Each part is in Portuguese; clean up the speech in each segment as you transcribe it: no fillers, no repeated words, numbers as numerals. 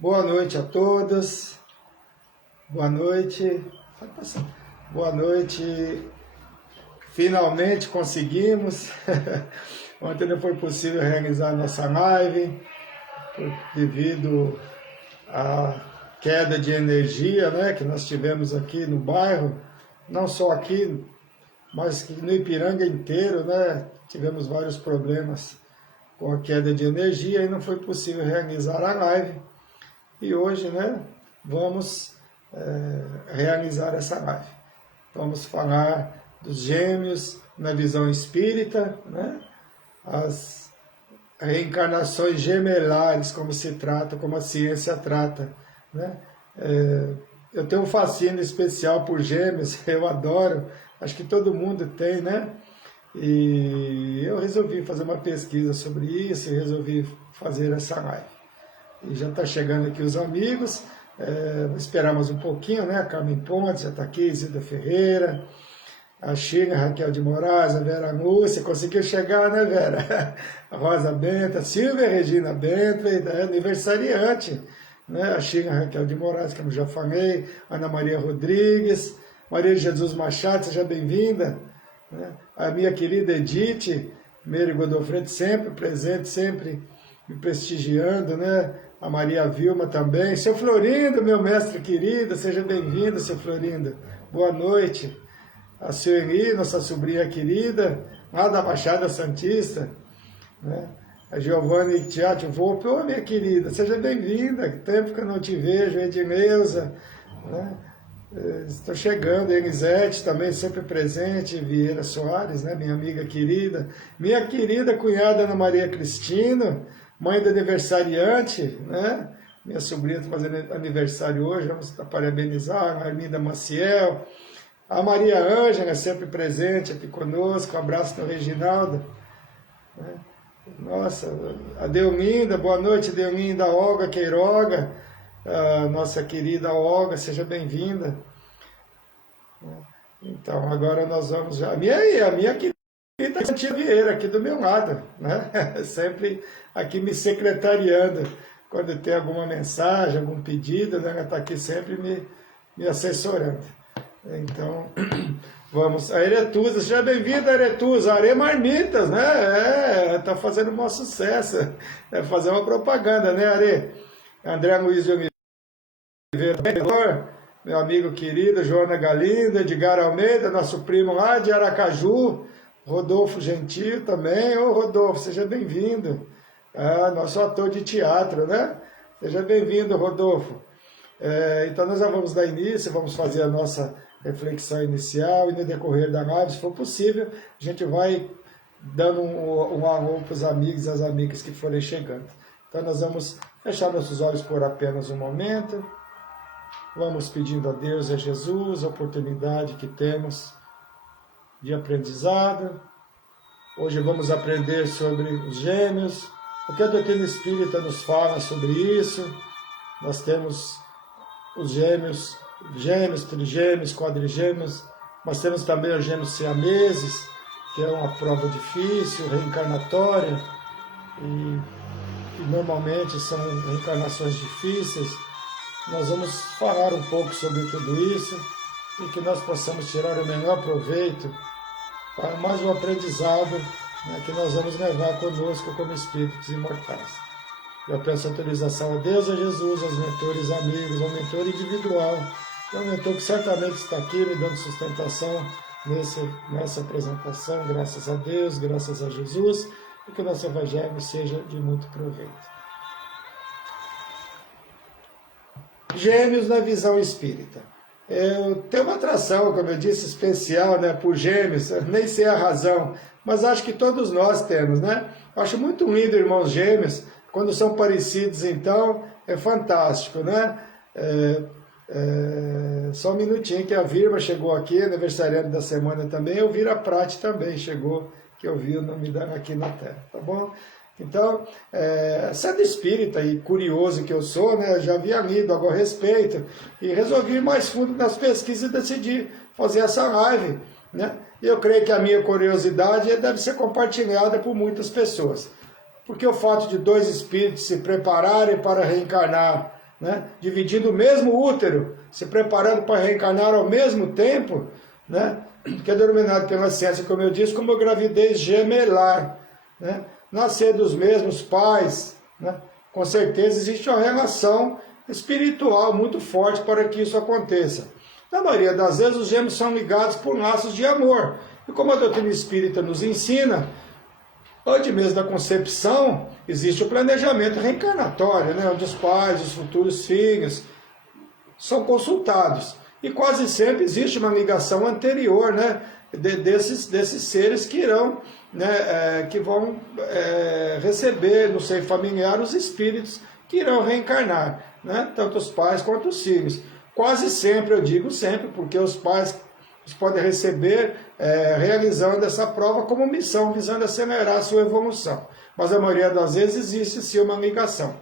Boa noite a todos. Boa noite. Boa noite. Finalmente conseguimos. Ontem não foi possível realizar a nossa live devido à queda de energia, né, que nós tivemos aqui no bairro, não só aqui, mas no Ipiranga inteiro, né? Tivemos vários problemas com a queda de energia e não foi possível realizar a live. E hoje, né, vamos realizar essa live. Vamos falar dos gêmeos na visão espírita, né, as reencarnações gemelares, como se trata, como a ciência trata, né. Eu tenho um fascínio especial por gêmeos, eu adoro, acho que todo mundo tem, né? E eu resolvi fazer uma pesquisa sobre isso e resolvi fazer essa live. E já está chegando aqui os amigos, vou esperar mais um pouquinho, né? A Carmen Pontes já está aqui, Isilda Ferreira, a China, Raquel de Moraes, a Vera Lúcia, conseguiu chegar, né, Vera? A Rosa Benta, a Silvia Regina Benta, aniversariante, né? A China, Raquel de Moraes, como já falei, Ana Maria Rodrigues, Maria de Jesus Machado, seja bem-vinda, né? A minha querida Edith, Meire Godofredo, sempre presente, sempre me prestigiando, né? A Maria Vilma também. Seu Florindo, meu mestre querido, seja bem-vindo, seu Florindo. Boa noite. A Sueli, nossa sobrinha querida, lá da Baixada Santista, né? A Giovanni Tiatio Volpe, ô minha querida, seja bem-vinda, tempo que eu não te vejo, Edneuza, né? Estou chegando, Elisete também sempre presente, Vieira Soares, né, minha amiga querida, minha querida cunhada Ana Maria Cristina, mãe do aniversariante, né, minha sobrinha está fazendo aniversário hoje, vamos parabenizar, a Arminda Maciel, a Maria Ângela, sempre presente aqui conosco, um abraço no Reginaldo, né? Nossa, a Delminda, boa noite Delminda, a Olga Queiroga, a nossa querida Olga, seja bem-vinda. Então, agora nós vamos já. A minha querida Tia Vieira, aqui do meu lado, né? Sempre aqui me secretariando. Quando tem alguma mensagem, algum pedido, né? Ela está aqui sempre me assessorando. Então, vamos. A Eretusa, seja bem-vinda, Eretusa. Are Marmitas, né? Está fazendo um maior sucesso. É fazer uma propaganda, né, Are? André Luiz de Oliveira, meu amigo querido, Joana Galindo, Edgar Almeida, nosso primo lá de Aracaju, Rodolfo Gentil também. Ô Rodolfo, seja bem-vindo. Nosso ator de teatro, né? Seja bem-vindo, Rodolfo. Então nós já vamos dar início, vamos fazer a nossa reflexão inicial e no decorrer da live, se for possível, a gente vai dando um alô para os amigos e as amigas que forem chegando. Então nós vamos fechar nossos olhos por apenas um momento. Vamos pedindo a Deus e a Jesus a oportunidade que temos de aprendizado. Hoje vamos aprender sobre os gêmeos, o que a doutrina espírita nos fala sobre isso. Nós temos os gêmeos, trigêmeos, quadrigêmeos, mas temos também os gêmeos siameses, que é uma prova difícil, reencarnatória, e normalmente são reencarnações difíceis. Nós vamos falar um pouco sobre tudo isso e que nós possamos tirar o melhor proveito para mais um aprendizado, né, que nós vamos levar conosco como espíritos imortais. Eu peço autorização a Deus, a Jesus, aos mentores amigos, ao mentor individual, que é um mentor que certamente está aqui me dando sustentação nessa apresentação, graças a Deus, graças a Jesus, e que o nosso Evangelho seja de muito proveito. Gêmeos na visão espírita. Eu tenho uma atração, como eu disse, especial, né, por gêmeos, nem sei a razão, mas acho que todos nós temos, né? Acho muito lindo irmãos gêmeos, quando são parecidos, então, é fantástico, né? Só um minutinho que a Virma chegou aqui, aniversariante da semana também, eu Vira Prate também chegou, que eu vi o nome dela aqui na tela, tá bom? Então, sendo espírita e curioso que eu sou, né, já havia lido algo a respeito e resolvi ir mais fundo nas pesquisas e decidi fazer essa live, né? E eu creio que a minha curiosidade deve ser compartilhada por muitas pessoas, porque o fato de dois espíritos se prepararem para reencarnar né? Dividindo o mesmo útero, se preparando para reencarnar ao mesmo tempo, né? Que é denominado pela ciência, como eu disse, como gravidez gemelar, né? Nascer dos mesmos pais, né? Com certeza existe uma relação espiritual muito forte para que isso aconteça. Na maioria das vezes, os gêmeos são ligados por laços de amor. E como a doutrina espírita nos ensina, antes mesmo da concepção, existe o planejamento reencarnatório, né? Onde os pais, os futuros filhos são consultados. E quase sempre existe uma ligação anterior, né? Desses seres que irão, né? Que vão receber no seio familiar os espíritos que irão reencarnar, né? Tanto os pais quanto os filhos. Quase sempre, eu digo sempre, porque os pais podem receber realizando essa prova como missão, visando acelerar a sua evolução. Mas a maioria das vezes existe sim uma ligação.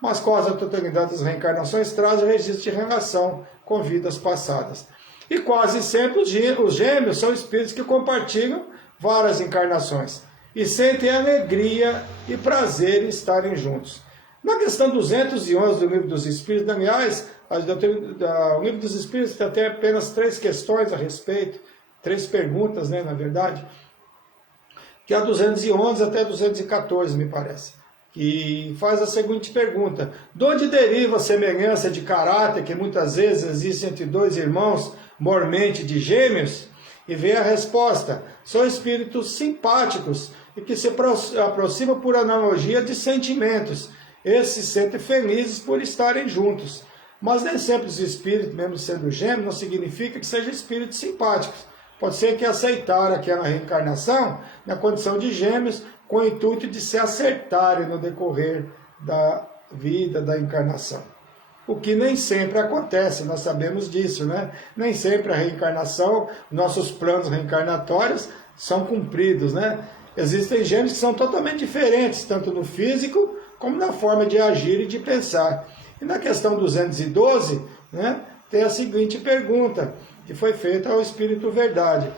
Mas quase a totalidade das reencarnações traz o registro de relação com vidas passadas. E quase sempre os gêmeos são espíritos que compartilham várias encarnações e sentem alegria e prazer em estarem juntos. Na questão 211 do Livro dos Espíritos, aliás, o Livro dos Espíritos tem apenas 3 questões a respeito, 3 perguntas, né, na verdade, que é a 211 até 214, me parece, que faz a seguinte pergunta: de onde deriva a semelhança de caráter que muitas vezes existe entre 2 irmãos mormente de gêmeos? E vem a resposta: são espíritos simpáticos e que se aproximam por analogia de sentimentos. Esses se sentem felizes por estarem juntos. Mas nem sempre os espíritos, mesmo sendo gêmeos, não significa que sejam espíritos simpáticos. Pode ser que aceitaram aquela reencarnação na condição de gêmeos, com o intuito de se acertarem no decorrer da vida, da encarnação. O que nem sempre acontece, nós sabemos disso, né? Nem sempre a reencarnação, nossos planos reencarnatórios são cumpridos, né? Existem gêmeos que são totalmente diferentes, tanto no físico como na forma de agir e de pensar. E na questão 212, né, tem a seguinte pergunta, que foi feita ao Espírito Verdade: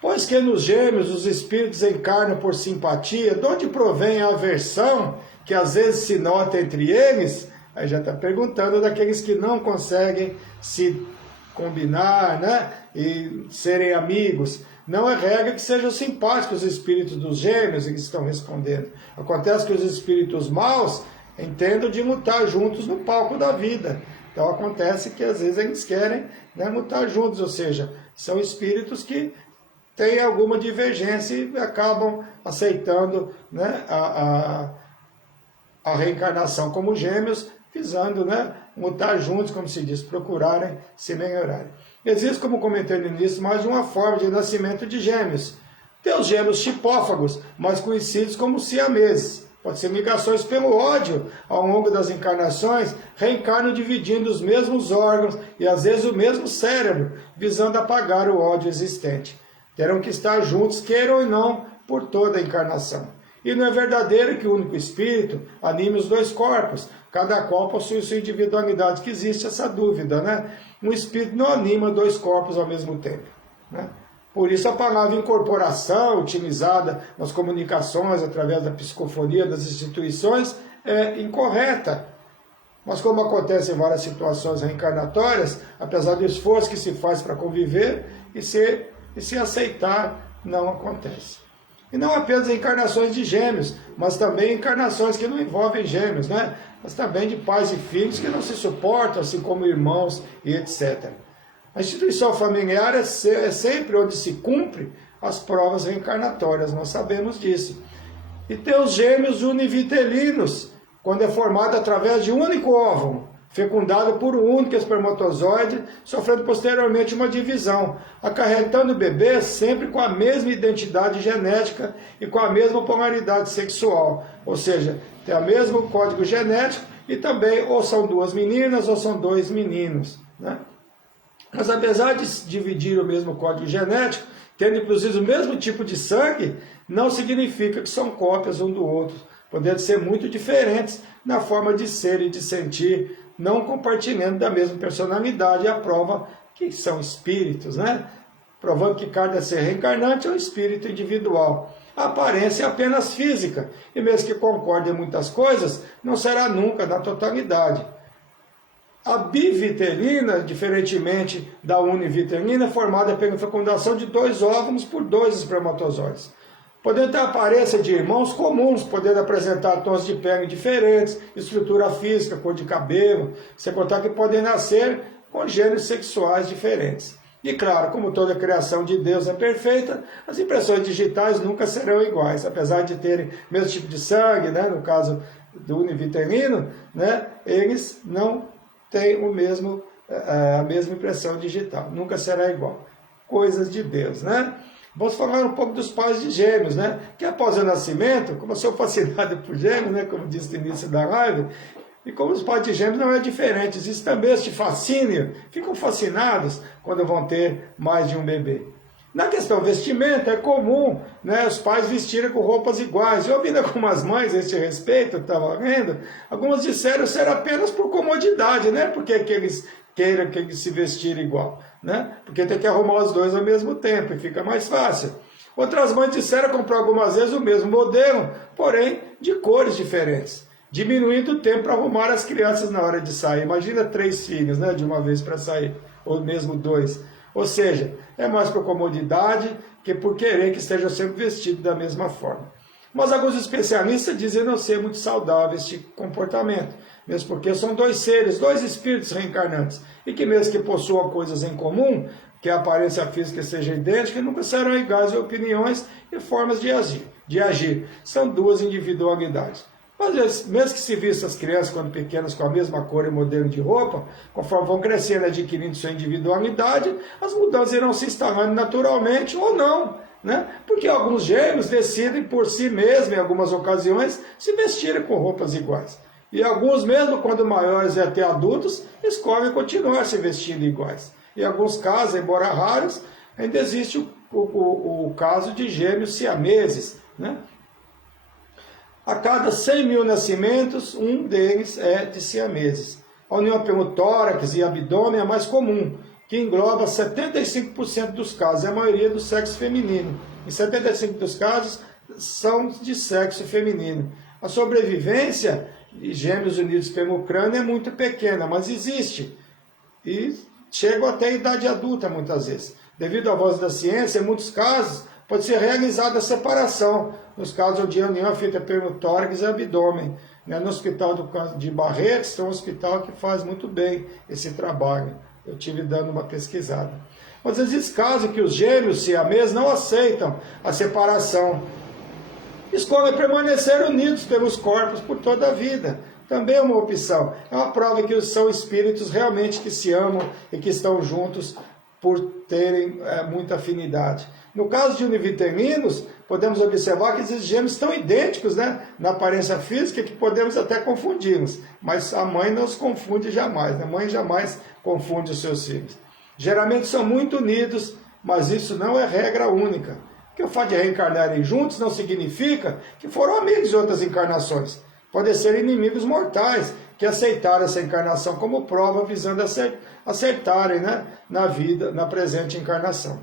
pois que nos gêmeos os espíritos encarnam por simpatia, de onde provém a aversão que às vezes se nota entre eles? Aí já está perguntando daqueles que não conseguem se combinar, né, e serem amigos. Não é regra que sejam simpáticos os espíritos dos gêmeos, eles estão respondendo. Acontece que os espíritos maus entendam de lutar juntos no palco da vida. Então acontece que às vezes eles querem, né, lutar juntos, ou seja, são espíritos que têm alguma divergência e acabam aceitando, né, a reencarnação como gêmeos, visando, né, lutar juntos, como se diz, procurarem se melhorarem. Existe, como comentei no início, mais de uma forma de nascimento de gêmeos. Tem os gêmeos chipófagos, mais conhecidos como siameses. Pode ser ligações pelo ódio, ao longo das encarnações, reencarnam dividindo os mesmos órgãos e às vezes o mesmo cérebro, visando apagar o ódio existente. Terão que estar juntos, queiram ou não, por toda a encarnação. E não é verdadeiro que o único espírito anime os 2 corpos, cada qual possui sua individualidade, que existe essa dúvida, né? Um espírito não anima 2 corpos ao mesmo tempo, né? Por isso a palavra incorporação, utilizada nas comunicações, através da psicofonia das instituições, é incorreta. Mas como acontece em várias situações reencarnatórias, apesar do esforço que se faz para conviver e se aceitar, não acontece. E não apenas encarnações de gêmeos, mas também encarnações que não envolvem gêmeos, né? Mas também de pais e filhos que não se suportam, assim como irmãos e etc. A instituição familiar é sempre onde se cumpre as provas reencarnatórias, nós sabemos disso. E tem os gêmeos univitelinos, quando é formado através de um único óvulo, fecundado por um único espermatozoide, sofrendo posteriormente uma divisão, acarretando o bebê sempre com a mesma identidade genética e com a mesma polaridade sexual. Ou seja, tem o mesmo código genético e também ou são 2 meninas ou são 2 meninos, né? Mas apesar de dividir o mesmo código genético, tendo inclusive o mesmo tipo de sangue, não significa que são cópias um do outro, podendo ser muito diferentes na forma de ser e de sentir, não compartilhando da mesma personalidade, a prova que são espíritos, né? Provando que cada ser reencarnante é um espírito individual. A aparência é apenas física, e mesmo que concorde em muitas coisas, não será nunca na totalidade. A bivitelina, diferentemente da univitelina, é formada pela fecundação de 2 óvulos por 2 espermatozoides. Podendo ter aparência de irmãos comuns, podendo apresentar tons de pele diferentes, estrutura física, cor de cabelo, sem contar que podem nascer com gêneros sexuais diferentes. E claro, como toda a criação de Deus é perfeita, as impressões digitais nunca serão iguais, apesar de terem o mesmo tipo de sangue, né, no caso do univitelino, né, eles não têm a mesma impressão digital, nunca será igual. Coisas de Deus, né? Vamos falar um pouco dos pais de gêmeos, né? Que após o nascimento, como eu sou fascinado por gêmeos, né, como disse no início da live, e como os pais de gêmeos não é diferente, existe também este fascínio, ficam fascinados quando vão ter mais de um bebê. Na questão vestimenta, é comum, né, os pais vestirem com roupas iguais. Eu ouvi de algumas mães a este respeito, estava vendo, algumas disseram ser apenas por comodidade, né, porque que eles queiram que eles se vestirem igual, né, porque tem que arrumar os dois ao mesmo tempo e fica mais fácil. Outras mães disseram comprar algumas vezes o mesmo modelo, porém de cores diferentes, diminuindo o tempo para arrumar as crianças na hora de sair. Imagina 3 filhos, né, de uma vez para sair, ou mesmo 2. Ou seja, é mais por comodidade que por querer que estejam sempre vestidos da mesma forma. Mas alguns especialistas dizem não ser muito saudável este comportamento, mesmo porque são 2 seres, 2 espíritos reencarnantes, e que mesmo que possuam coisas em comum, que a aparência física seja idêntica, nunca serão iguais em opiniões e formas de agir. São 2 individualidades. Mas mesmo que se vista as crianças quando pequenas com a mesma cor e modelo de roupa, conforme vão crescendo e adquirindo sua individualidade, as mudanças irão se instalando naturalmente ou não, né? Porque alguns gêmeos decidem por si mesmos, em algumas ocasiões, se vestirem com roupas iguais. E alguns, mesmo quando maiores e até adultos, escolhem continuar se vestindo iguais. Em alguns casos, embora raros, ainda existe o caso de gêmeos siameses, né? A cada 100 mil nascimentos, um deles é de siameses. A união pelo tórax e abdômen é a mais comum, que engloba 75% dos casos, e a maioria do sexo feminino. Em 75% dos casos, são de sexo feminino. A sobrevivência de gêmeos unidos pelo crânio é muito pequena, mas existe. E chegam até a idade adulta, muitas vezes. Devido à voz da ciência, em muitos casos, pode ser realizada a separação, nos casos onde a união é feita pelo tórax e abdômen. No Hospital de Barretos, tem um hospital que faz muito bem esse trabalho. Eu estive dando uma pesquisada. Mas existe casos que os gêmeos siameses não aceitam a separação. Escolhem permanecer unidos pelos corpos por toda a vida. Também é uma opção. É uma prova que são espíritos realmente que se amam e que estão juntos por terem muita afinidade. No caso de univitelinos, podemos observar que esses gêmeos estão idênticos, né, na aparência física, que podemos até confundi-los. Mas a mãe não os confunde jamais. A mãe jamais confunde os seus filhos. Geralmente são muito unidos, mas isso não é regra única. Porque o fato de reencarnarem juntos não significa que foram amigos de outras encarnações. Podem ser inimigos mortais que aceitaram essa encarnação como prova, visando acertarem, né, na vida, na presente encarnação.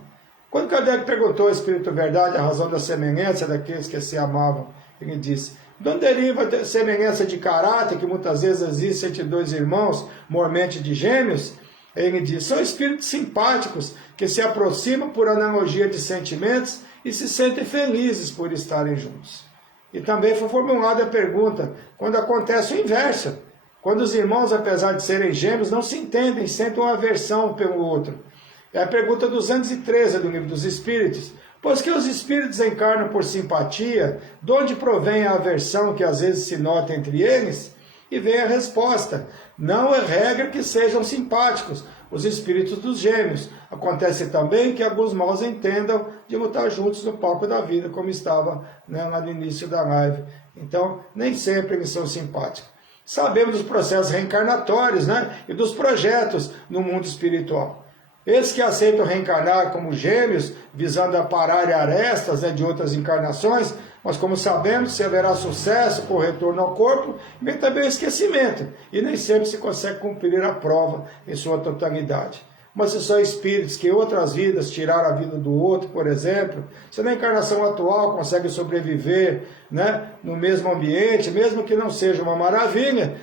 Quando Kardec perguntou ao Espírito Verdade a razão da semelhança daqueles que se amavam, ele disse: de onde deriva a semelhança de caráter que muitas vezes existe entre 2 irmãos, mormente de gêmeos? Ele diz: são espíritos simpáticos que se aproximam por analogia de sentimentos e se sentem felizes por estarem juntos. E também foi formulada a pergunta: quando acontece o inverso, quando os irmãos, apesar de serem gêmeos, não se entendem, sentem uma aversão um pelo outro. É a pergunta 213 do Livro dos Espíritos. Pois que os espíritos encarnam por simpatia, de onde provém a aversão que às vezes se nota entre eles? E vem a resposta: não é regra que sejam simpáticos os espíritos dos gêmeos. Acontece também que alguns maus entendam de lutar juntos no palco da vida, como estava, né, lá no início da live. Então, nem sempre eles são simpáticos. Sabemos dos processos reencarnatórios, né, e dos projetos no mundo espiritual. Esses que aceitam reencarnar como gêmeos, visando aparar arestas, né, de outras encarnações, mas como sabemos, se haverá sucesso com o retorno ao corpo, vem também o esquecimento, e nem sempre se consegue cumprir a prova em sua totalidade. Mas se são espíritos que em outras vidas tiraram a vida do outro, por exemplo, se na encarnação atual conseguem sobreviver, né, no mesmo ambiente, mesmo que não seja uma maravilha,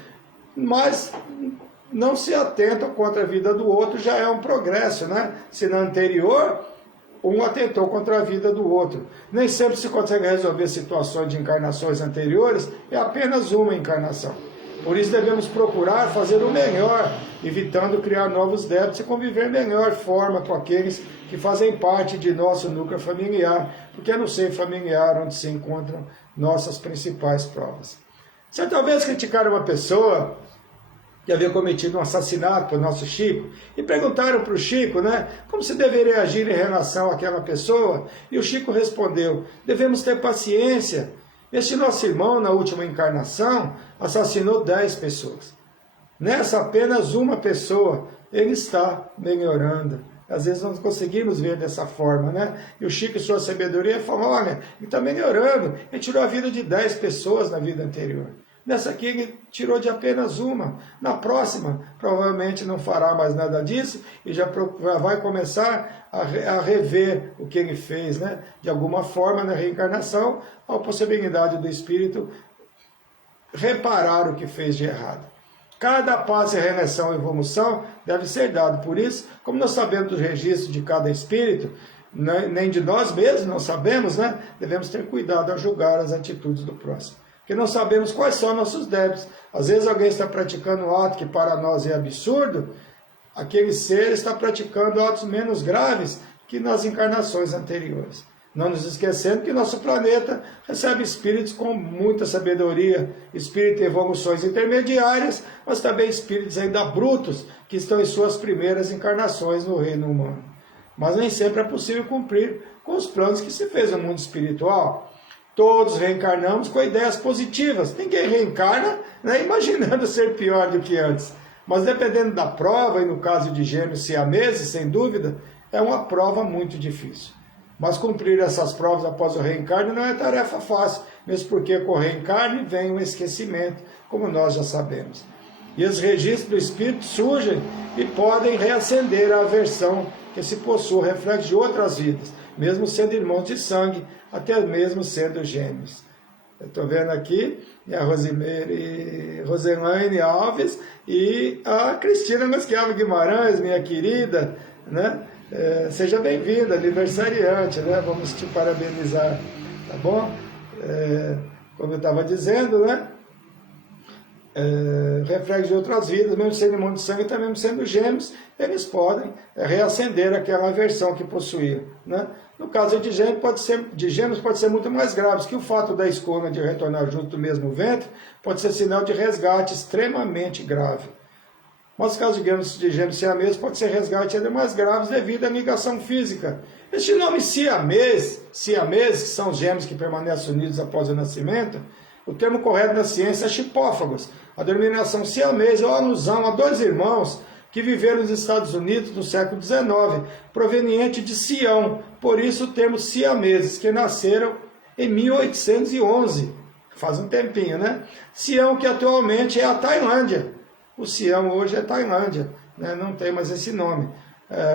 mas não se atentam contra a vida do outro, já é um progresso, né? Se na anterior, um atentou contra a vida do outro. Nem sempre se consegue resolver situações de encarnações anteriores, é apenas uma encarnação. Por isso devemos procurar fazer o melhor, evitando criar novos débitos e conviver melhor forma com aqueles que fazem parte de nosso núcleo familiar, porque é no seio familiar onde se encontram nossas principais provas. Certa vez criticaram uma pessoa que havia cometido um assassinato por nosso Chico, e perguntaram para o Chico, né, como se deveria agir em relação àquela pessoa, e o Chico respondeu: devemos ter paciência. Este nosso irmão, na última encarnação, assassinou 10 pessoas. Nessa, apenas uma pessoa, ele está melhorando. Às vezes nós conseguimos ver dessa forma, né? E o Chico, em sua sabedoria, falou: olha, ele está melhorando. Ele tirou a vida de 10 pessoas na vida anterior. Nessa aqui ele tirou de apenas uma. Na próxima, provavelmente não fará mais nada disso e já vai começar a rever o que ele fez, né? De alguma forma, na reencarnação, a possibilidade do espírito reparar o que fez de errado. Cada passo e regressão e evolução deve ser dado. Por isso, como nós sabemos dos registros de cada espírito, nem de nós mesmos não sabemos, né? Devemos ter cuidado ao julgar as atitudes do próximo. Porque não sabemos quais são nossos débitos. Às vezes alguém está praticando um ato que para nós é absurdo, aquele ser está praticando atos menos graves que nas encarnações anteriores. Não nos esquecendo que nosso planeta recebe espíritos com muita sabedoria, espíritos em evoluções intermediárias, mas também espíritos ainda brutos, que estão em suas primeiras encarnações no reino humano. Mas nem sempre é possível cumprir com os planos que se fez no mundo espiritual. Todos reencarnamos com ideias positivas. Ninguém reencarna, né, imaginando ser pior do que antes. Mas dependendo da prova, e no caso de gêmeos siameses, sem dúvida, é uma prova muito difícil. Mas cumprir essas provas após o reencarne não é tarefa fácil, mesmo porque com o reencarne vem o esquecimento, como nós já sabemos. E os registros do espírito surgem e podem reacender a aversão que se possui, reflexo de outras vidas, mesmo sendo irmãos de sangue, até mesmo sendo gêmeos. Eu estou vendo aqui a Roselaine Alves e a Cristina Mosquiava Guimarães, minha querida, né? Seja bem-vinda, aniversariante, né? Vamos te parabenizar, tá bom? Como eu estava dizendo, né? Reflexo de outras vidas, mesmo sendo irmão de sangue, também sendo gêmeos, eles podem reacender aquela aversão que possuíam, né? No caso de gêmeos pode ser muito mais grave, que o fato da escolha de retornar junto do mesmo ventre pode ser sinal de resgate extremamente grave. Mas no caso de gêmeos siameses pode ser resgate ainda mais grave devido à ligação física. Este nome siameses, que são os gêmeos que permanecem unidos após o nascimento, o termo correto na ciência é chipófagos. A denominação siamês é uma alusão a 2 irmãos que viveram nos Estados Unidos no século XIX, proveniente de Sião, por isso o termo siameses, que nasceram em 1811, faz um tempinho, né? Sião, que atualmente é a Tailândia. O Sião hoje é Tailândia, né? Não tem mais esse nome.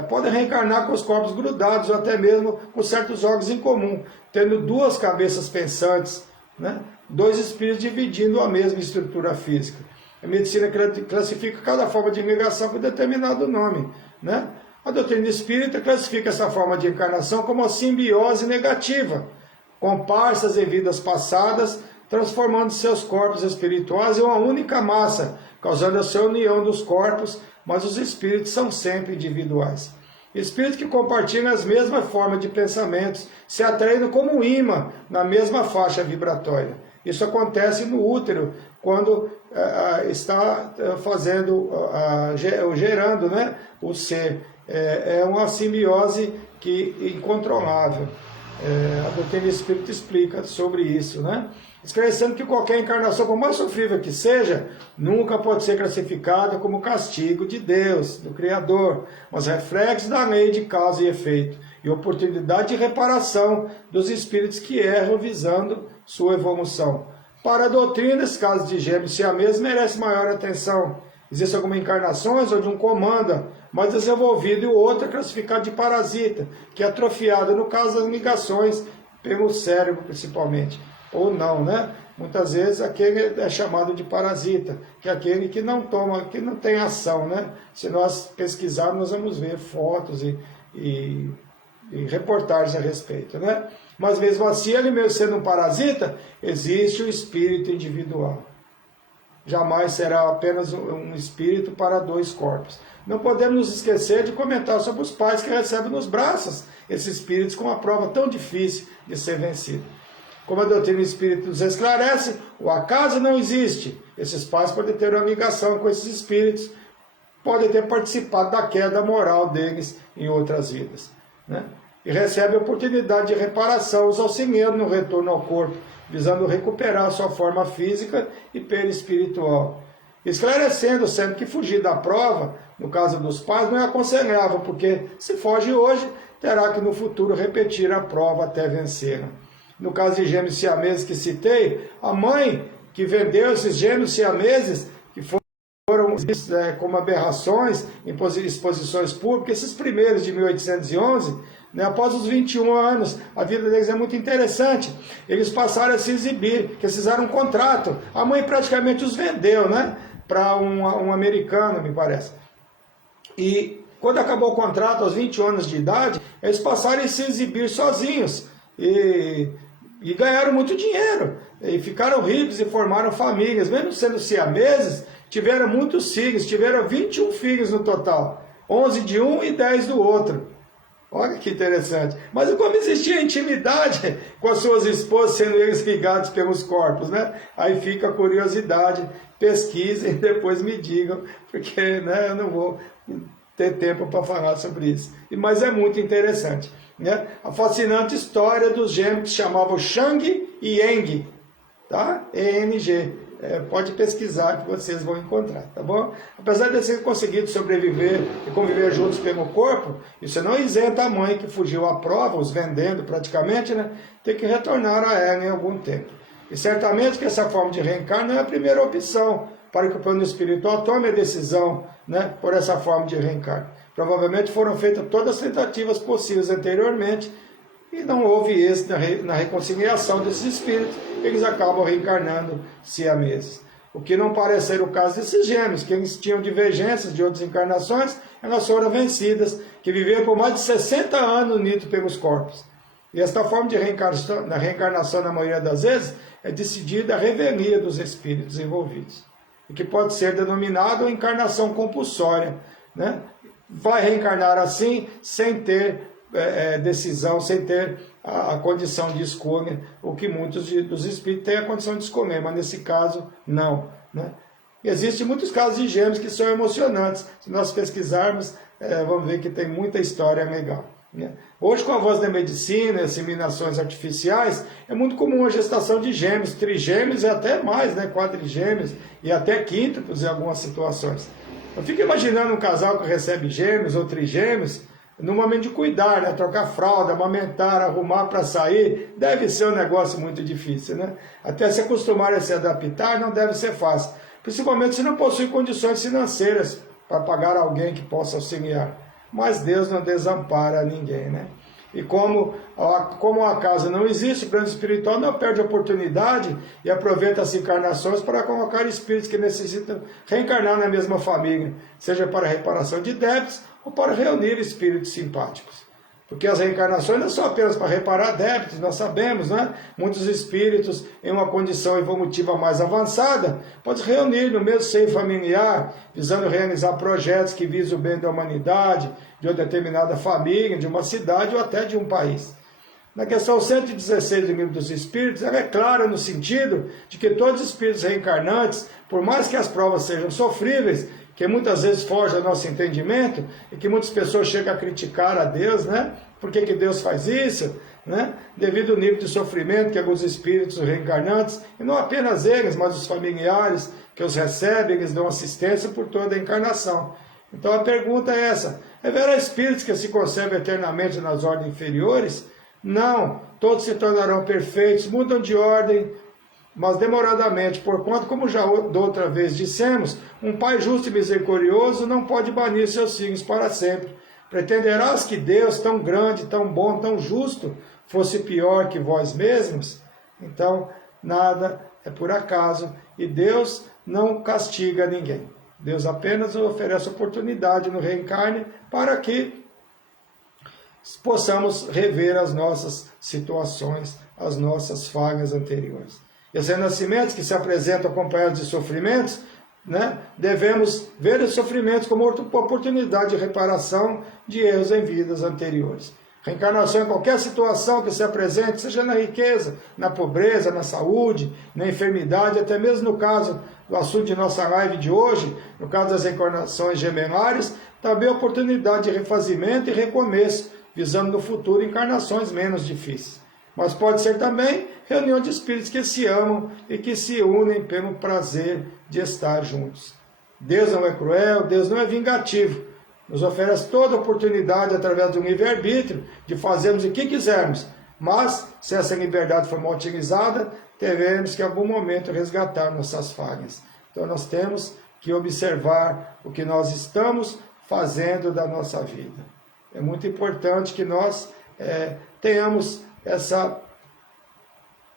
Podem reencarnar com os corpos grudados, ou até mesmo com certos órgãos em comum, tendo 2 cabeças pensantes, né? 2 espíritos dividindo a mesma estrutura física. A medicina classifica cada forma de ligação com determinado nome, né? A doutrina espírita classifica essa forma de encarnação como a simbiose negativa, comparsas em vidas passadas, transformando seus corpos espirituais em uma única massa, causando a sua união dos corpos, mas os espíritos são sempre individuais. Espíritos que compartilham as mesmas formas de pensamentos, se atraindo como um imã na mesma faixa vibratória. Isso acontece no útero, quando está gerando, né, o ser. É uma simbiose incontrolável. A doutrina espírita explica sobre isso, né? Esclarecendo que qualquer encarnação, por mais sofrível que seja, nunca pode ser classificada como castigo de Deus, do Criador, mas reflexo da lei de causa e efeito, e oportunidade de reparação dos espíritos que erram visando sua evolução. Para a doutrina, esse caso de gêmeos siameses merece maior atenção. Existem algumas encarnações onde um comanda mais desenvolvido e o outro é classificado de parasita, que é atrofiado, no caso das ligações pelo cérebro principalmente. Ou não, né? Muitas vezes aquele é chamado de parasita, que é aquele que não toma, que não tem ação, né? Se nós pesquisarmos, nós vamos ver fotos e reportagens a respeito, né? Mas mesmo assim, ele mesmo sendo um parasita, existe o espírito individual. Jamais será apenas um espírito para dois corpos. Não podemos nos esquecer de comentar sobre os pais que recebem nos braços esses espíritos com uma prova tão difícil de ser vencida. Como a doutrina espírita nos esclarece, o acaso não existe. Esses pais podem ter uma ligação com esses espíritos, podem ter participado da queda moral deles em outras vidas, né? E recebem a oportunidade de reparação, os auxiliando no retorno ao corpo, visando recuperar a sua forma física e perispiritual. Esclarecendo sempre que fugir da prova, no caso dos pais, não é aconselhável, porque se foge hoje, terá que no futuro repetir a prova até vencer. No caso de gêmeos siameses que citei, a mãe que vendeu esses gêmeos siameses, que foram como aberrações em exposições públicas, esses primeiros de 1811, né, após os 21 anos, a vida deles é muito interessante. Eles passaram a se exibir, que eles fizeram um contrato. A mãe praticamente os vendeu, né, para um americano, me parece. E quando acabou o contrato, aos 21 anos de idade, eles passaram a se exibir sozinhos. E ganharam muito dinheiro. E ficaram ricos e formaram famílias. Mesmo sendo siameses, tiveram muitos filhos. Tiveram 21 filhos no total. 11 de um e 10 do outro. Olha que interessante. Mas como existia intimidade com as suas esposas, sendo eles ligados pelos corpos, né? Aí fica a curiosidade. Pesquisem e depois me digam, porque, né, eu não vou ter tempo para falar sobre isso. Mas é muito interessante, né? A fascinante história dos gêmeos que se chamavam Shang e Eng, tá? ENG. Pode pesquisar que vocês vão encontrar, tá bom? Apesar de terem conseguido sobreviver e conviver juntos pelo corpo, isso não isenta a mãe que fugiu à prova, os vendendo praticamente, né? Ter que retornar a ela em algum tempo. E certamente que essa forma de reencarnar não é a primeira opção para que o plano espiritual tome a decisão, né, por essa forma de reencarnar. Provavelmente foram feitas todas as tentativas possíveis anteriormente e não houve êxito na reconciliação desses espíritos, eles acabam reencarnando siameses. O que não parece ser o caso desses gêmeos, que eles tinham divergências de outras encarnações, elas foram vencidas, que viveram por mais de 60 anos unidos pelos corpos. E esta forma de reencarnação, na maioria das vezes, é decidida a revelia dos espíritos envolvidos. E que pode ser denominada encarnação compulsória, né? Vai reencarnar assim, sem ter decisão, sem ter a condição de escolha, o que muitos dos espíritos têm a condição de escolher, mas nesse caso, não, né? Existem muitos casos de gêmeos que são emocionantes. Se nós pesquisarmos, vamos ver que tem muita história legal, né? Hoje, com o avanço da medicina, inseminações artificiais, é muito comum a gestação de gêmeos, trigêmeos e até mais, né? Quadrigêmeos e até quíntuplos em algumas situações. Eu fico imaginando um casal que recebe gêmeos ou trigêmeos, no momento de cuidar, né? Trocar fralda, amamentar, arrumar para sair, deve ser um negócio muito difícil, né? Até se acostumar a se adaptar, não deve ser fácil. Principalmente se não possui condições financeiras para pagar alguém que possa auxiliar. Mas Deus não desampara ninguém, né? E como o acaso não existe, o plano espiritual não perde a oportunidade e aproveita as encarnações para colocar espíritos que necessitam reencarnar na mesma família, seja para reparação de débitos ou para reunir espíritos simpáticos. Porque as reencarnações não são apenas para reparar débitos, nós sabemos, né? Muitos espíritos em uma condição evolutiva mais avançada podem se reunir no mesmo seio familiar, visando realizar projetos que visam o bem da humanidade, de uma determinada família, de uma cidade ou até de um país. Na questão 116 do Livro dos Espíritos, ela é clara no sentido de que todos os espíritos reencarnantes, por mais que as provas sejam sofríveis, que muitas vezes foge ao nosso entendimento, e que muitas pessoas chegam a criticar a Deus, né? Por que Deus faz isso? Né? Devido ao nível de sofrimento que alguns espíritos reencarnantes, e não apenas eles, mas os familiares que os recebem, eles dão assistência por toda a encarnação. Então a pergunta é essa: haverá espíritos que se conservam eternamente nas ordens inferiores? Não, todos se tornarão perfeitos, mudam de ordem, mas demoradamente, porquanto, como já da outra vez dissemos, um Pai justo e misericordioso não pode banir seus filhos para sempre. Pretenderás que Deus, tão grande, tão bom, tão justo, fosse pior que vós mesmos? Então, nada é por acaso, e Deus não castiga ninguém. Deus apenas oferece oportunidade no reencarne para que possamos rever as nossas situações, as nossas falhas anteriores. E os renascimentos que se apresentam acompanhados de sofrimentos, né, devemos ver os sofrimentos como oportunidade de reparação de erros em vidas anteriores. Reencarnação em qualquer situação que se apresente, seja na riqueza, na pobreza, na saúde, na enfermidade, até mesmo no caso do assunto de nossa live de hoje, no caso das reencarnações gemelares, também oportunidade de refazimento e recomeço, visando no futuro encarnações menos difíceis. Mas pode ser também reunião de espíritos que se amam e que se unem pelo prazer de estar juntos. Deus não é cruel, Deus não é vingativo. Nos oferece toda a oportunidade, através do livre-arbítrio, de fazermos o que quisermos. Mas, se essa liberdade for mal utilizada, teremos que em algum momento resgatar nossas falhas. Então nós temos que observar o que nós estamos fazendo da nossa vida. É muito importante que nós tenhamos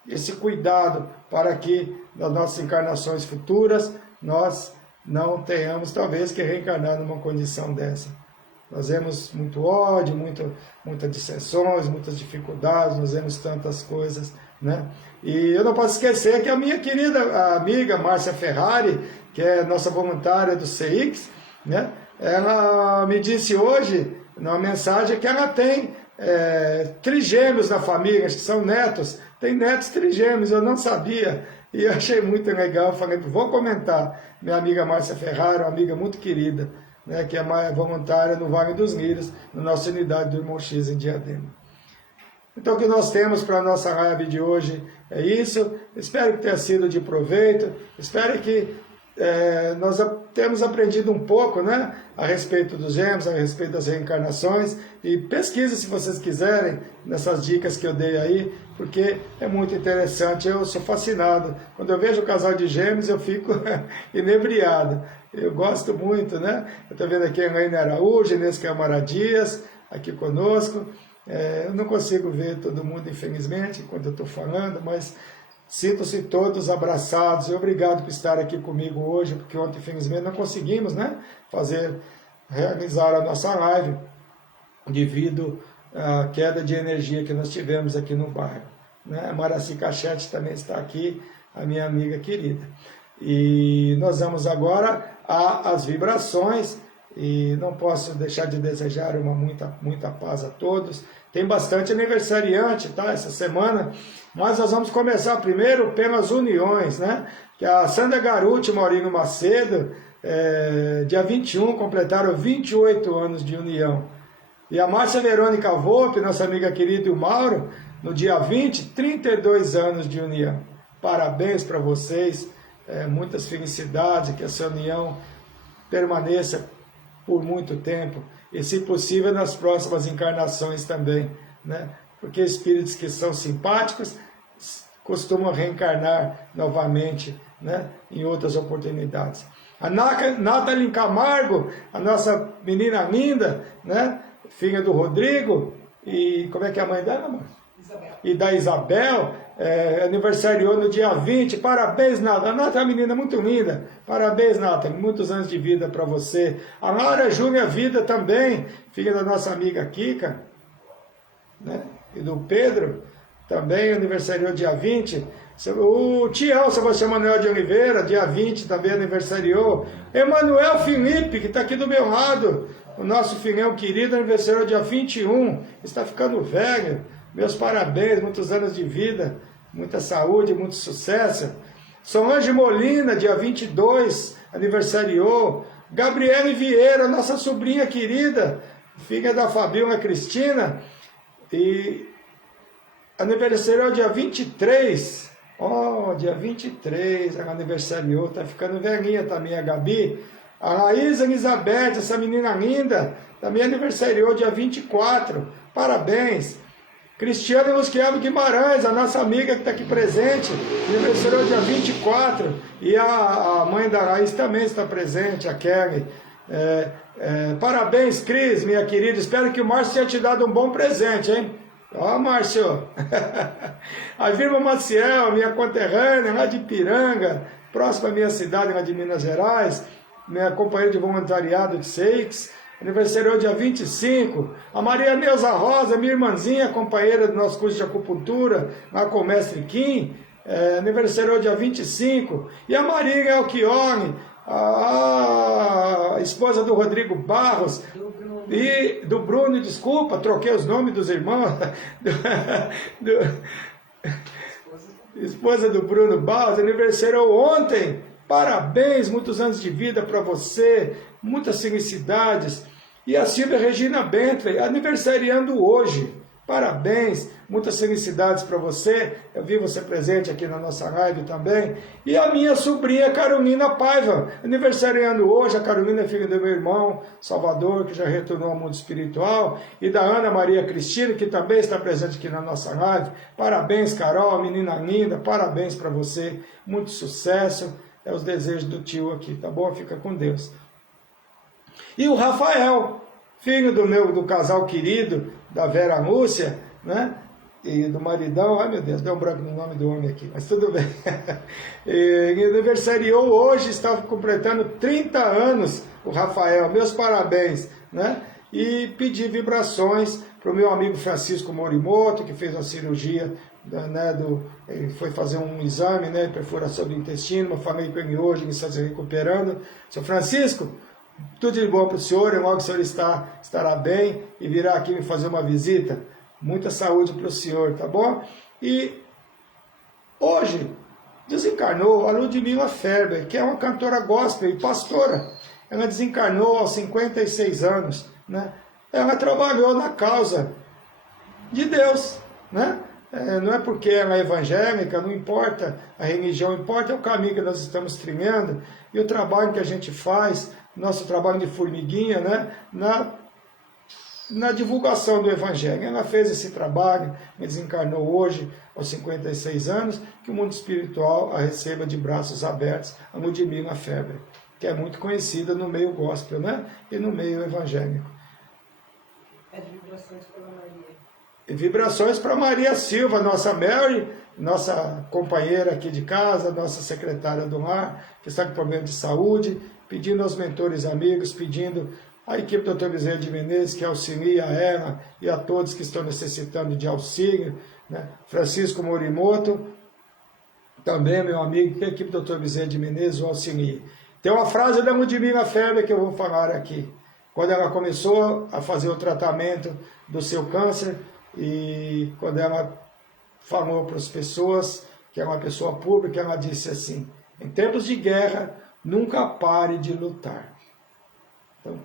esse cuidado para que nas nossas encarnações futuras nós não tenhamos talvez que reencarnar numa condição dessa. Nós vemos muito ódio, muitas dissensões, muitas dificuldades, nós vemos tantas coisas, né? E eu não posso esquecer que a minha querida amiga Márcia Ferrari, que é nossa voluntária do CX, né? Ela me disse hoje, numa mensagem, que ela tem trigêmeos na família, acho que são netos, tem netos trigêmeos, eu não sabia, e eu achei muito legal, falei, vou comentar. Minha amiga Márcia Ferrari, uma amiga muito querida, né, que é voluntária no Vale dos Lírios, na nossa unidade do Irmão X em Diadema. Então o que nós temos para a nossa live de hoje é isso, espero que tenha sido de proveito, espero que nós temos aprendido um pouco, né, a respeito dos gêmeos, a respeito das reencarnações, e pesquise se vocês quiserem, nessas dicas que eu dei aí, porque é muito interessante, eu sou fascinado. Quando eu vejo o casal de gêmeos, eu fico inebriado. Eu gosto muito, né? Eu estou vendo aqui a Elaine Araújo, Inês Câmara Dias, aqui conosco. Eu não consigo ver todo mundo, infelizmente, quando eu estou falando, mas sinto-se todos abraçados. E obrigado por estar aqui comigo hoje, porque ontem, infelizmente, não conseguimos, né, realizar a nossa live, devido à queda de energia que nós tivemos aqui no bairro, né? A Maraci Cachete também está aqui, a minha amiga querida. E nós vamos agora às vibrações, e não posso deixar de desejar muita paz a todos. Tem bastante aniversariante, tá, essa semana, mas nós vamos começar primeiro pelas uniões, né? Que a Sandra Garuti e Maurinho Macedo, dia 21, completaram 28 anos de união. E a Márcia Verônica Volpe, nossa amiga querida, e o Mauro, no dia 20, 32 anos de união. Parabéns para vocês, muitas felicidades, que essa união permaneça por muito tempo, e se possível nas próximas encarnações também, né? Porque espíritos que são simpáticos costumam reencarnar novamente, né, em outras oportunidades. A Nathalie Camargo, a nossa menina linda, né, filha do Rodrigo, e como é que é a mãe dela, amor? Isabel. E da Isabel, aniversariou no dia 20, parabéns, Nathalie. A Nathalie é uma menina muito linda, parabéns, Nathalie, muitos anos de vida para você. A Laura Júlia Vida também, filha da nossa amiga Kika, né, e do Pedro, também aniversariou dia 20. O Tião Sebastião Manuel de Oliveira, dia 20, também aniversariou. Emanuel Felipe, que está aqui do meu lado, o nosso filhão querido, aniversariou dia 21, está ficando velho. Meus parabéns, muitos anos de vida, muita saúde, muito sucesso. Solange Molina, dia 22, aniversariou. Gabriele Vieira, nossa sobrinha querida, filha da Fabiola Cristina, e aniversariou dia 23. Dia 23, ela aniversariou, está ficando velhinha também a Gabi. A Laísa Elizabeth, essa menina linda, também aniversariou dia 24, parabéns. Cristiane Lusquiano Guimarães, a nossa amiga que está aqui presente, aniversariou dia 24, e a mãe da Laís também está presente, a Kelly. Parabéns, Cris, minha querida, espero que o Márcio tenha te dado um bom presente, hein? Ó, Márcio! A Vilma Maciel, minha conterrânea, lá de Ipiranga, próxima à minha cidade, lá de Minas Gerais, minha companheira de voluntariado de Seix, aniversariou dia 25. A Maria Neuza Rosa, minha irmãzinha, companheira do nosso curso de acupuntura, lá com o mestre Kim, aniversariou dia 25. E a Maria Alchione, a esposa do Rodrigo Barros, e do Bruno, desculpa, troquei os nomes dos irmãos, esposa do Bruno Barros, aniversariou ontem. Parabéns, muitos anos de vida para você, muitas felicidades. E a Silvia Regina Bentley, aniversariando hoje. Parabéns, muitas felicidades para você. Eu vi você presente aqui na nossa live também. E a minha sobrinha Carolina Paiva, aniversariando hoje. A Carolina é filha do meu irmão Salvador, que já retornou ao mundo espiritual. E da Ana Maria Cristina, que também está presente aqui na nossa live. Parabéns, Carol, menina linda. Parabéns para você. Muito sucesso. É os desejos do tio aqui, tá bom? Fica com Deus. E o Rafael, filho do casal querido, da Vera Lúcia, né? E do maridão, ai meu Deus, deu um branco no nome do homem aqui, mas tudo bem. E aniversariou hoje, estava completando 30 anos, o Rafael, meus parabéns, né? E pedi vibrações para o meu amigo Francisco Morimoto, que fez uma cirurgia, né, ele foi fazer um exame, né, perfuração do intestino, eu falei com ele hoje, ele está se recuperando. Seu Francisco, tudo de bom para o senhor, e logo o senhor estará bem e virá aqui me fazer uma visita. Muita saúde para o senhor, tá bom? E hoje desencarnou a Ludmila Ferber, que é uma cantora gospel e pastora. Ela desencarnou aos 56 anos, né? Ela trabalhou na causa de Deus, né? Não é porque ela é evangélica, não importa a religião, importa é o caminho que nós estamos trilhando e o trabalho que a gente faz, nosso trabalho de formiguinha, né? Na divulgação do Evangelho. Ela fez esse trabalho, desencarnou hoje, aos 56 anos, que o mundo espiritual a receba de braços abertos, a Ludmila Ferber, que é muito conhecida no meio gospel, né? E no meio evangélico. É de vibrações para Maria. E vibrações para Maria Silva, nossa Mary, nossa companheira aqui de casa, nossa secretária do lar, que está com problema de saúde, pedindo aos mentores amigos, pedindo à equipe do Dr. Bezerra de Menezes, que auxilia ela e a todos que estão necessitando de auxílio, né? Francisco Morimoto, também meu amigo, que a equipe do Dr. Bezerra de Menezes o auxilia. Tem uma frase da Ludmila Ferber que eu vou falar aqui. Quando ela começou a fazer o tratamento do seu câncer, e quando ela falou para as pessoas, que é uma pessoa pública, ela disse assim: em tempos de guerra, nunca pare de lutar. Então,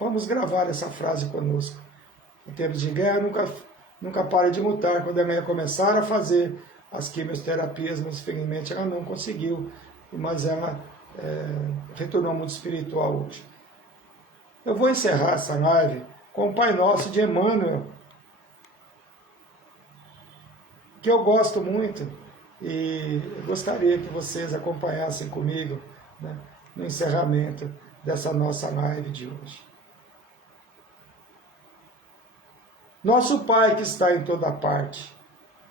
vamos gravar essa frase conosco. Em tempos de guerra, nunca pare de lutar. Quando ela ia começar a fazer as quimioterapias, mas infelizmente ela não conseguiu, mas ela retornou ao mundo espiritual hoje. Eu vou encerrar essa live com o Pai Nosso de Emmanuel, que eu gosto muito e eu gostaria que vocês acompanhassem comigo, né, no encerramento dessa nossa live de hoje. Nosso Pai que está em toda parte,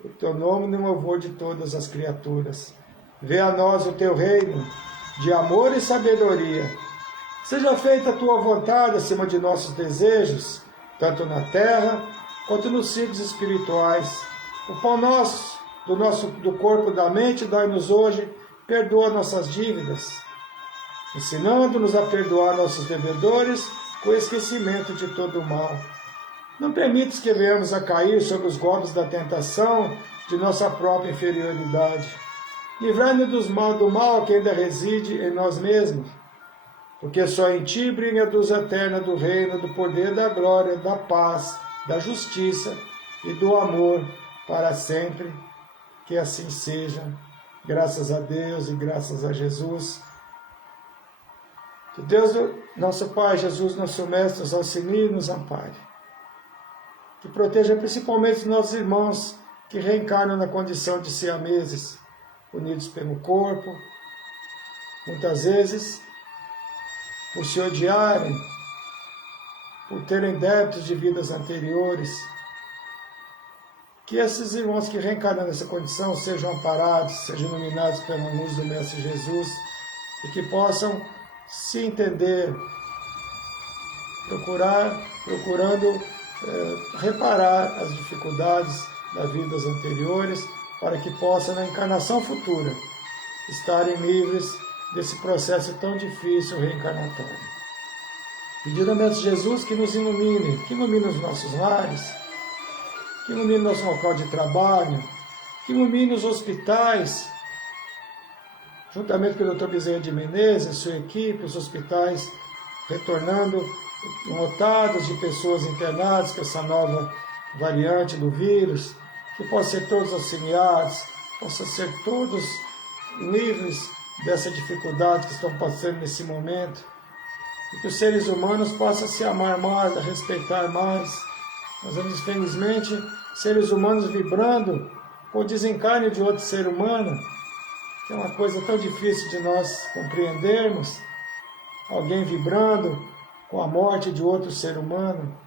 o teu nome no louvor de todas as criaturas, vê a nós o teu reino de amor e sabedoria. Seja feita a tua vontade acima de nossos desejos, tanto na terra quanto nos ciclos espirituais. O pão nosso, do corpo e da mente, dai-nos hoje, perdoa nossas dívidas, ensinando-nos a perdoar nossos devedores com esquecimento de todo o mal. Não permitas que venhamos a cair sob os golpes da tentação de nossa própria inferioridade. Livrai-nos do mal que ainda reside em nós mesmos, porque só em Ti brilha a luz eterna do reino, do poder, da glória, da paz, da justiça e do amor para sempre. Que assim seja, graças a Deus e graças a Jesus. Que Deus, nosso Pai, Jesus, nosso Mestre, nos auxilie e nos ampare. Que proteja principalmente os nossos irmãos que reencarnam na condição de siameses, unidos pelo corpo, muitas vezes por se odiarem, por terem débitos de vidas anteriores, que esses irmãos que reencarnam nessa condição sejam amparados, sejam iluminados pela luz do Mestre Jesus e que possam se entender, procurando reparar as dificuldades das vidas anteriores, para que possam, na encarnação futura, estarem livres desse processo tão difícil reencarnatório. Pedindo ao Mestre Jesus que nos ilumine, que ilumine os nossos lares, que ilumine nosso local de trabalho, que ilumine os hospitais, juntamente com o Dr. Bezerra de Menezes e sua equipe, os hospitais retornando lotados de pessoas internadas com essa nova variante do vírus, que possam ser todos auxiliados, possam ser todos livres dessa dificuldade que estão passando nesse momento, e que os seres humanos possam se amar mais, a respeitar mais. Nós vemos, infelizmente, seres humanos vibrando com o desencarne de outro ser humano, que é uma coisa tão difícil de nós compreendermos. Alguém vibrando com a morte de outro ser humano,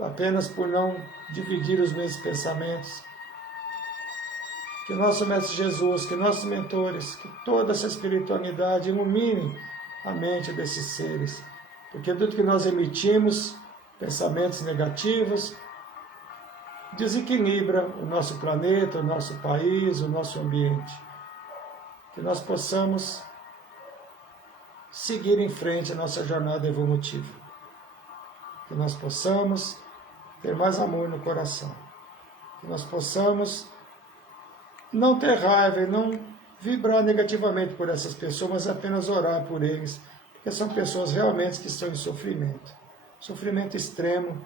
apenas por não dividir os mesmos pensamentos. Que nosso Mestre Jesus, que nossos mentores, que toda essa espiritualidade ilumine a mente desses seres, porque tudo que nós emitimos, pensamentos negativos, desequilibra o nosso planeta, o nosso país, o nosso ambiente. Que nós possamos seguir em frente a nossa jornada evolutiva. Que nós possamos ter mais amor no coração. Que nós possamos não ter raiva e não vibrar negativamente por essas pessoas, mas apenas orar por eles, porque são pessoas realmente que estão em sofrimento extremo,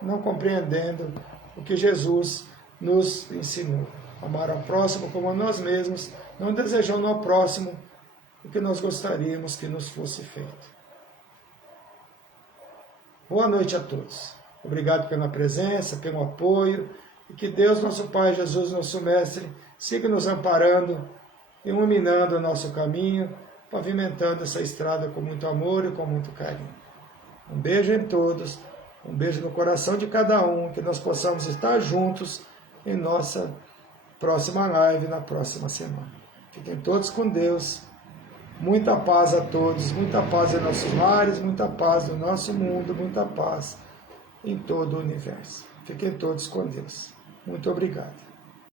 não compreendendo o que Jesus nos ensinou. Amar ao próximo como a nós mesmos, não desejando ao próximo o que nós gostaríamos que nos fosse feito. Boa noite a todos. Obrigado pela presença, pelo apoio, e que Deus, nosso Pai, Jesus, nosso Mestre, siga nos amparando, iluminando o nosso caminho, pavimentando essa estrada com muito amor e com muito carinho. Um beijo em todos, um beijo no coração de cada um, que nós possamos estar juntos em nossa próxima live, na próxima semana. Fiquem todos com Deus. Muita paz a todos, muita paz em nossos lares, muita paz no nosso mundo, muita paz em todo o universo. Fiquem todos com Deus. Muito obrigado.